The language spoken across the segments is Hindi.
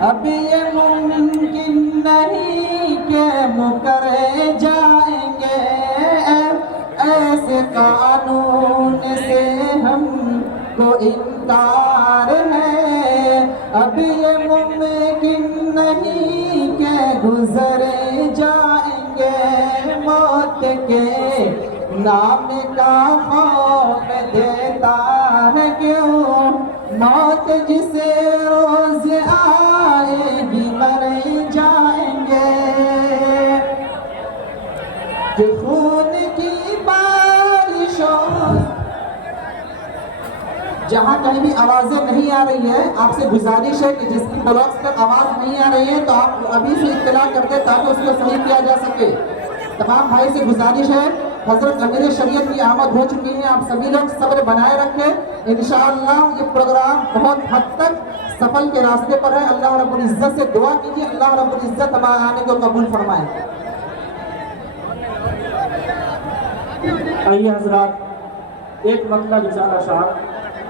अब ये मुमकिन नहीं कि मुकर्रे जाएंगे, ऐसे कानून से हमको इनकार है। अब ये मुमकिन नहीं कि गुजरे जाएंगे, मौत के नाम का खौफ देता है क्यों, मौत जिसे रोज आएगी मर जाएंगे। कि खून की बारिशों, जहाँ कहीं भी आवाजें नहीं आ रही है, आपसे गुजारिश है कि जिसकी ब्लॉक्स तक आवाज नहीं आ रही है तो आप अभी से इत्तला कर दें ताकि उसको सही किया जा सके। तमाम भाई से गुजारिश है, हजरत अमीर शरीयत की आमद हो चुकी है, आप सभी लोग सब्र बनाए रखें। इंशाअल्लाह ये प्रोग्राम बहुत हद तक सफल के रास्ते पर है। अल्लाह रब्बुल इज्जत से दुआ कीजिए, अल्लाह रब्बुल इज्जत हमारे आने को कबूल फरमाए। आइए हजरात, एक मतलब इशारा शाह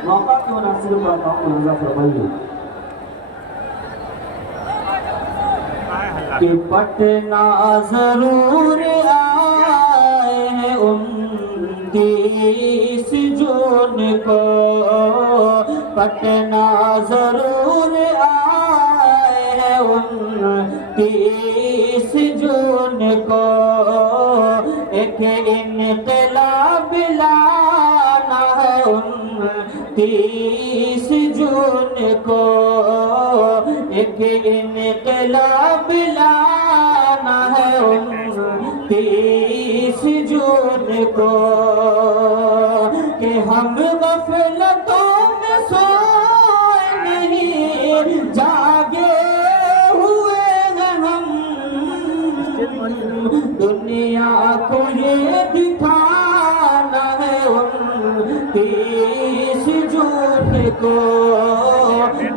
मौका के मुनासिब बातों को नजर फरमाइए कि पटना जरूर आए हैं 29 जून को, पटना जरूर आए हैं 29 जून को। एक इनकलाब लाना है 29 जून को, एक इनकलाब लाना है 29 जून को। कि हम गफलतों में सोए नहीं, जागे हुए हैं हम, दुनिया को ये दिखाना है 29 जून को,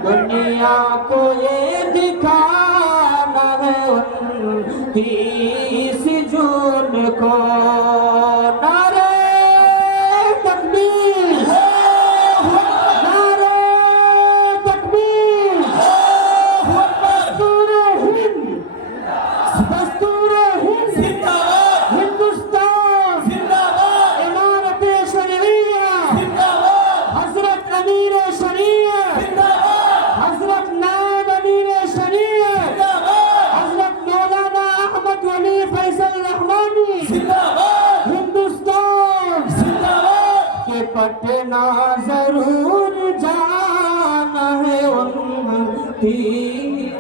दुनिया को ये दिखाना है 29 जून को। नारे तकबीर, नारे तकबीर, दस्तूरे हिंद, दस्तूरे हिंद जिंदाबाद, हिंदुस्तान जिंदाबाद, इमारत शरीया जिंदाबाद, हजरत अमीर शरीया जिंदाबाद, हजरत नायब अमीर शरीया जिंदाबाद, हजरत मौलाना अहमद वली फैसल रहमानी जिंदाबाद, हिंदुस्तान जिंदाबाद। के पटना जरूर जाना है 29।